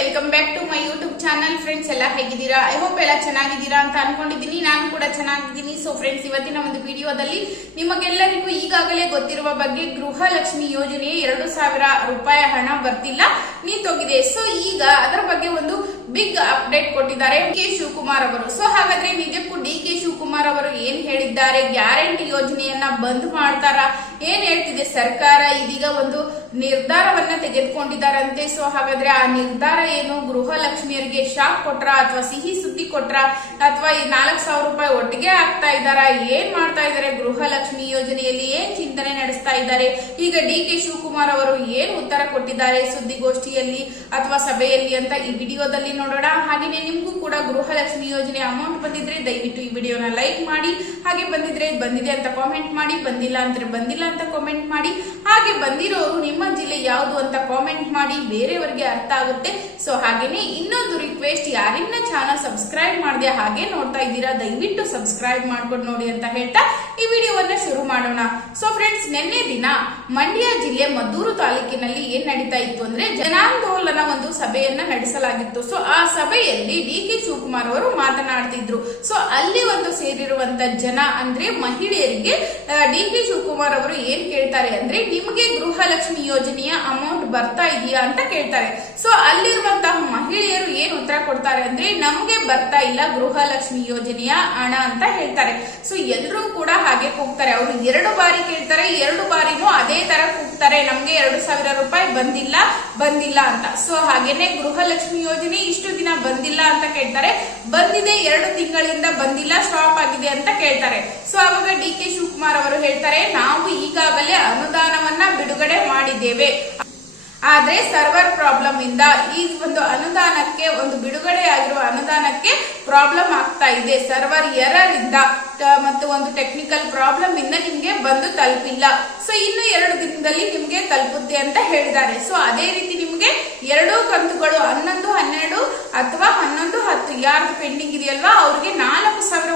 Welcome back to my YouTube channel friends ಎಲ್ಲ ಹೇಗಿದ್ದೀರಾ? I hope ಎಲ್ಲ ಚೆನ್ನಾಗಿದ್ದೀರಾ ಅಂತ ಅನ್ಕೊಂಡಿದ್ದೀನಿ. ನಾನು ಕೂಡ ಚೆನ್ನಾಗಿದ್ದೀನಿ. ಸೊ ಫ್ರೆಂಡ್ಸ್ ಇವತ್ತಿನ ಒಂದು ವಿಡಿಯೋದಲ್ಲಿ ನಿಮಗೆಲ್ಲರಿಗೂ ಈಗಾಗಲೇ ಗೊತ್ತಿರುವ ಬಗ್ಗೆ ಗೃಹಲಕ್ಷ್ಮಿ ಯೋಜನೆ ಎರಡು ಸಾವಿರ ರೂಪಾಯಿ ಹಣ ಬರ್ತಿಲ್ಲ. ನಿಂತೋಗಿದೆ. ಸೊ ಈಗ ಅದರ ಬಗ್ಗೆ ಒಂದು ಬಿಗ್ ಅಪ್ಡೇಟ್ ಕೊಟ್ಟಿದ್ದಾರೆ ಕೆ. ಶಿವಕುಮಾರ್ ಅವರು. ಸೊ ಹಾಗಾದ್ರೆ ನಿಜಕ್ಕೂ ಡಿ. ಕೆ. ಶಿವಕುಮಾರ್ ಅವರು ಏನ್ ಹೇಳಿದ್ದಾರೆ? ಗ್ಯಾರಂಟಿ ಯೋಜನೆಯನ್ನ ಬಂದ್ ಮಾಡ್ತಾರ? ಏನ್ ಹೇಳ್ತಿದೆ ಸರ್ಕಾರ? ಇದೀಗ ಒಂದು ನಿರ್ಧಾರವನ್ನ ತೆಗೆದುಕೊಂಡಿದ್ದಾರಂತೆ. ಸೊ ಹಾಗಾದ್ರೆ ಆ ನಿರ್ಧಾರ ಏನು ಗೃಹಲಕ್ಷ್ಮಿಯರಿಗೆ ಶಾಕ್ ಕೊಟ್ರ ಅಥವಾ ಸಿಹಿ ಕೊಟ್ರ ಅಥವಾ ಈ ನಾಲ್ಕು ಸಾವಿರ ರೂಪಾಯಿ ಒಟ್ಟಿಗೆ ಆಗ್ತಾ ಇದ್ದಾರಾ? ಏನ್ ಮಾಡ್ತಾ ಇದ್ದಾರೆ? ಗೃಹಲಕ್ಷ್ಮಿ ಯೋಜನೆಯಲ್ಲಿ ಏನ್ ಚಿಂತನೆ ನಡೆಸ್ತಾ ಇದ್ದಾರೆ? ಈಗ ಡಿ ಕೆ ಶಿವಕುಮಾರ್ ಅವರು ಏನ್ ಉತ್ತರ ಕೊಟ್ಟಿದ್ದಾರೆ ಸುದ್ದಿಗೋಷ್ಠಿಯಲ್ಲಿ ಅಥವಾ ಸಭೆಯಲ್ಲಿ ಅಂತ ಈ ವಿಡಿಯೋದಲ್ಲಿ ನೋಡೋಣ. ಹಾಗೇನೆ ನಿಮ್ಗೂ ಕೂಡ ಗೃಹಲಕ್ಷ್ಮಿ ಯೋಜನೆ ಅಮೌಂಟ್ ಬಂದಿದ್ರೆ ದಯವಿಟ್ಟು ಈ ವಿಡಿಯೋನ ಲೈಕ್ ಮಾಡಿ. ಹಾಗೆ ಬಂದಿದ್ರೆ ಬಂದಿದೆ ಅಂತ ಕಾಮೆಂಟ್ ಮಾಡಿ. ಬಂದಿಲ್ಲ ಅಂದ್ರೆ ಬಂದಿಲ್ಲ ಅಂತ ಕಾಮೆಂಟ್ ಮಾಡಿ. ಹಾಗೆ ಬಂದಿರೋರು ನಿಮ್ಮ ಜಿಲ್ಲೆ ಯಾವುದು ಅಂತ ಕಾಮೆಂಟ್ ಮಾಡಿ. ಬೇರೆಯವರಿಗೆ ಅರ್ಥ ಆಗುತ್ತೆ. ಸೊ ಹಾಗೇನೆ ಇನ್ನೊಂದು ರಿಕ್ವೆಸ್ಟ್ ಯಾರಿನ್ನ ಚಾನಲ್ ಸಬ್ಸ್ಕ್ರೈಬ್ ಮಾಡದೆ ಹಾಗೆ ನೋಡ್ತಾ ಇದ್ದೀರಾ, ದಯವಿಟ್ಟು ಸಬ್ಸ್ಕ್ರೈಬ್ ಮಾಡ್ಕೊಂಡು ನೋಡಿ ಅಂತ ಹೇಳ್ತಾ ಈ ವಿಡಿಯೋವನ್ನ ಶುರು ಮಾಡೋಣ. ಸೊ ಫ್ರೆಂಡ್ಸ್ ನಿನ್ನೆ ದಿನ ಮಂಡ್ಯ ಜಿಲ್ಲೆ ಮದ್ದೂರು ತಾಲೂಕಿನಲ್ಲಿ ಏನ್ ನಡೀತಾ ಇತ್ತು ಅಂದ್ರೆ ಜನಾಂದೋಲನ ಒಂದು ಸಭೆಯನ್ನ ನಡೆಸಲಾಗಿತ್ತು. ಸೊ ಆ ಸಭೆಯಲ್ಲಿ ಡಿ ಕೆ ಶಿವಕುಮಾರ್ ಅವರು ಮಾತನಾಡ್ತಿದ್ರು. ಸೊ ಅಲ್ಲಿ ಒಂದು ಸೇರಿರುವಂತ ಜನ ಅಂದ್ರೆ ಮಹಿಳೆಯರಿಗೆ ಡಿ ಕೆ ಶಿವಕುಮಾರ್ ಅವರು ಏನ್ ಕೇಳ್ತಾರೆ ಅಂದ್ರೆ ನಿಮಗೆ ಗೃಹಲಕ್ಷ್ಮಿ ಯೋಜನೆಯ ಅಮೌಂಟ್ ಬರ್ತಾ ಇದೆಯಾ ಅಂತ ಕೇಳ್ತಾರೆ. ಸೊ ಅಲ್ಲಿರುವಂತಹ ಮಹಿಳೆಯರು ಏನ್ ಉತ್ತರ ಕೊಡ್ತಾರೆ ಅಂದ್ರೆ, ನಮಗೆ ಬರ್ತಾ ಇಲ್ಲ, ಗೃಹಲಕ್ಷ್ಮಿ ಯೋಜನೆಯ ಹಣ ಅಂತ ಹೇಳ್ತಾರೆ. ಸೊ ಎಲ್ಲರೂ ಕೂಡ ಹಾಗೆ ಕೂಗ್ತಾರೆ. ಅವರು ಎರಡು ಬಾರಿ ಕೇಳ್ತಾರೆ, ಎರಡು ಬಾರಿನೂ ಅದೇ ತರ ಕೂಗ್ತಾರೆ. ನಮ್ಗೆ ಎರಡು ಸಾವಿರ ರೂಪಾಯಿ ಬಂದಿಲ್ಲ ಬಂದಿಲ್ಲ ಅಂತ. ಸೊ ಹಾಗೇನೆ ಗೃಹಲಕ್ಷ್ಮಿ ಯೋಜನೆ ಇಷ್ಟು ದಿನ ಬಂದಿಲ್ಲ ಅಂತ ಕೇಳ್ತಾರೆ. ಬಂದಿದೆ ಎರಡು ತಿಂಗಳಿಂದ ಬಂದಿಲ್ಲ ಸ್ಟಾಪ್ ಆಗಿದೆ ಅಂತ ಕೇಳ್ತಾರೆ. ಸೊ ಅವಾಗ ಡಿ ಕೆ ಶಿವಕುಮಾರ್ ಅವರು ಹೇಳ್ತಾರೆ, ನಾವು ಈಗಾಗಲೇ ಅನುದಾನವನ್ನ ಬಿಡುಗಡೆ ಮಾಡಿದ್ದೇವೆ. ಆದ್ರೆ ಸರ್ವರ್ ಪ್ರಾಬ್ಲಮ್ ಇಂದ ಈ ಒಂದು ಅನುದಾನಕ್ಕೆ, ಒಂದು ಬಿಡುಗಡೆ ಆಗಿರುವ ಅನುದಾನಕ್ಕೆ ಪ್ರಾಬ್ಲಮ್ ಆಗ್ತಾ ಇದೆ. ಸರ್ವರ್ ಎರರ್ ಇಂದ ಮತ್ತು ಒಂದು ಟೆಕ್ನಿಕಲ್ ಪ್ರಾಬ್ಲಮ್ ಇಂದ ನಿಮ್ಗೆ ಬಂದು ತಲುಪಿಲ್ಲ. ಸೊ ಇನ್ನು ಎರಡು ದಿನದಲ್ಲಿ ನಿಮ್ಗೆ ತಲುಪುತ್ತೆ ಅಂತ ಹೇಳಿದ್ದಾರೆ ಸೊ ಅದೇ ರೀತಿ ನಿಮ್ಗೆ ಎರಡೂ ಕಂತುಗಳು ಹನ್ನೊಂದು, ಹನ್ನೆರಡು ಅಥವಾ ಹನ್ನೊಂದು, ಹತ್ತು ಯಾರ್ದು ಪೆಂಡಿಂಗ್ ಇದೆಯಲ್ವಾ, ಅವ್ರಿಗೆ ನಾಲ್ಕು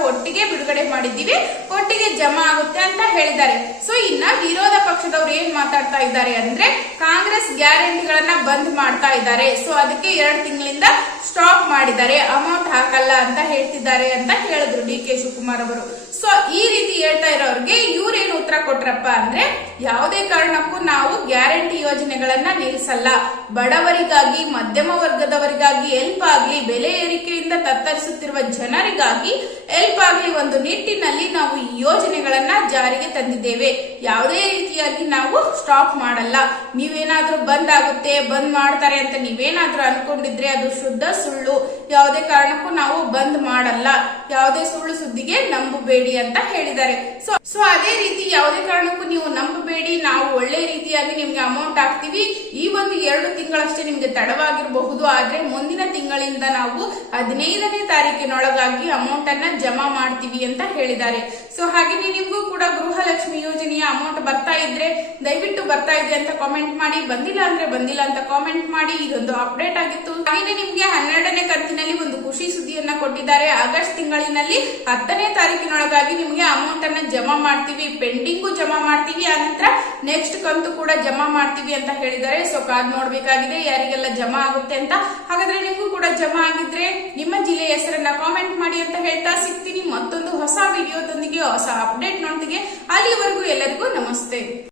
ಒಟ್ಟಿಗೆ ಬಿಡುಗಡೆ ಮಾಡಿದ್ದೀವಿ, ಒಟ್ಟಿಗೆ ಜಮಾ ಆಗುತ್ತೆ ಅಂತ ಹೇಳಿದ್ದಾರೆ. ಸೊ ಇನ್ನ ವಿರೋಧ ಪಕ್ಷದವ್ರು ಏನ್ ಮಾತಾಡ್ತಾ ಇದ್ದಾರೆ ಅಂದ್ರೆ, ಕಾಂಗ್ರೆಸ್ ಗ್ಯಾರಂಟಿಗಳನ್ನ ಬಂದ್ ಮಾಡ್ತಾ ಇದ್ದಾರೆ. ಸೊ ಅದಕ್ಕೆ ಎರಡು ತಿಂಗಳಿಂದ ಸ್ಟಾಪ್ ಮಾಡಿದ್ದಾರೆ ಅಮೌಂಟ್ ಹಾಕಲ್ಲ ಅಂತ ಹೇಳ್ತಿದ್ದಾರೆ ಅಂತ ಹೇಳಿದ್ರು ಡಿ ಕೆ ಶಿವಕುಮಾರ್ ಅವರು. ಸೊ ಈ ರೀತಿ ಹೇಳ್ತಾ ಇರೋರಿಗೆ ಇವ್ರೇನು ಉತ್ತರ ಕೊಟ್ರಪ್ಪ ಅಂದ್ರೆ, ಯಾವುದೇ ಕಾರಣಕ್ಕೂ ನಾವು ಗ್ಯಾರಂಟಿ ಯೋಜನೆಗಳನ್ನ ನಿಲ್ಲಿಸಲ್ಲ ಬಡವರಿಗಾಗಿ, ಮಧ್ಯಮ ವರ್ಗದವರಿಗಾಗಿ ಎಲ್ಪ್ ಆಗ್ಲಿ, ಬೆಲೆ ಏರಿಕೆಯಿಂದ ತತ್ತರಿಸುತ್ತಿರುವ ಜನರಿಗಾಗಿ ಎಲ್ಪ್ ಆಗ್ಲಿ ಒಂದು ನಿಟ್ಟಿನಲ್ಲಿ ನಾವು ಈ ಯೋಜನೆಗಳನ್ನ ಜಾರಿಗೆ ತಂದಿದ್ದೇವೆ. ಯಾವುದೇ ರೀತಿಯಾಗಿ ನಾವು ಸ್ಟಾಪ್ ಮಾಡಲ್ಲ. ನೀವೇನಾದ್ರೂ ಬಂದ್ ಆಗುತ್ತೆ, ಬಂದ್ ಮಾಡ್ತಾರೆ ಅಂತ ನೀವೇನಾದ್ರೂ ಅನ್ಕೊಂಡಿದ್ರೆ ಅದು ಶುದ್ಧ ಸುಳ್ಳು. ಯಾವುದೇ ಕಾರಣಕ್ಕೂ ನಾವು ಬಂದ್ ಮಾಡಲ್ಲ. ಯಾವುದೇ ಸುಳ್ಳು ಸುದ್ದಿಗೆ ನಂಬಬೇಡಿ ಅಂತ ಹೇಳಿದ್ದಾರೆ. ಸೊ ಸೊ ಅದೇ ರೀತಿ ಯಾವುದೇ ಕಾರಣಕ್ಕೂ ನೀವು ನಂಬಬೇಡಿ. ನಾವು ಒಳ್ಳೆ ರೀತಿಯಾಗಿ ನಿಮ್ಗೆ ಅಮೌಂಟ್ ಹಾಕ್ತಿವಿ. ಈ ಒಂದು ಎರಡು ತಿಂಗಳಷ್ಟೇ ನಿಮ್ಗೆ ತಡವಾಗಿರಬಹುದು. ಆದ್ರೆ ಮುಂದಿನ ತಿಂಗಳಿಂದ ನಾವು ಹದಿನೈದನೇ ತಾರೀಕಿನೊಳಗಾಗಿ ಅಮೌಂಟ್ ಅನ್ನ ಜಮಾ ಮಾಡ್ತೀವಿ ಅಂತ ಹೇಳಿದ್ದಾರೆ. ಸೊ ಹಾಗೆ ನಿಮ್ಗೂ ಕೂಡ ಗೃಹಲಕ್ಷ್ಮಿ ಯೋಜನೆಯ ಅಮೌಂಟ್ ಬರ್ತಾ ಇದ್ರೆ ದಯವಿಟ್ಟು ಬರ್ತಾ ಇದೆ ಅಂತ ಕಾಮೆಂಟ್ ಮಾಡಿ. ಬಂದಿಲ್ಲ ಅಂದ್ರೆ ಬಂದಿಲ್ಲ ಅಂತ ಕಾಮೆಂಟ್ ಮಾಡಿ. ಇದೊಂದು ಅಪ್ಡೇಟ್ ಆಗಿತ್ತು. ಹಾಗೆ ನಿಮ್ಗೆ ಹನ್ನೆರಡನೇ ಕಂತಿನಲ್ಲಿ ಒಂದು ಖುಷಿ ಸುದ್ದಿಯನ್ನ ಕೊಟ್ಟಿದ್ದಾರೆ. ಆಗಸ್ಟ್ ತಿಂಗಳಿನಲ್ಲಿ ಹತ್ತನೇ ತಾರೀಕಿನೊಳಗಾಗಿ ನಿಮಗೆ ಅಮೌಂಟ್ ಅನ್ನ ಜಮಾ ಮಾಡ್ತೀವಿ. ಪೆಂಡಿಂಗು ಜಮಾ ಮಾಡ್ತೀವಿ. ಆನಂತರ ನೆಕ್ಸ್ಟ್ ಕಂತು ಕೂಡ ಜಮಾ ಮಾಡ್ತೀವಿ ಅಂತ ಹೇಳಿದ್ದಾರೆ. ಸೊ ಕಾದ್ ನೋಡ್ಬೇಕಾಗಿದೆ. ಯಾರಿಗೆಲ್ಲ ಜಮಾ ಆಗುತ್ತೆ ಅಂತ. ಹಾಗಾದ್ರೆ ನಿಮಗೂ ಕೂಡ ಜಮಾ ಆಗಿದ್ರೆ ನಿಮ್ಮ ಜಿಲ್ಲೆಯ ಹೆಸರನ್ನ ಕಾಮೆಂಟ್ ಮಾಡಿ ಅಂತ ಹೇಳ್ತಾ ಸಿಗ್ತೀನಿ. ಮತ್ತೊಂದು ಹೊಸ ವಿಡಿಯೋದೊಂದಿಗೆ ಹೊಸ ಅಪ್ಡೇಟ್ ನೊಂದಿಗೆ ಅಲ್ಲಿವರೆಗೂ ಎಲ್ಲರಿಗೂ ನಮಸ್ತೆ.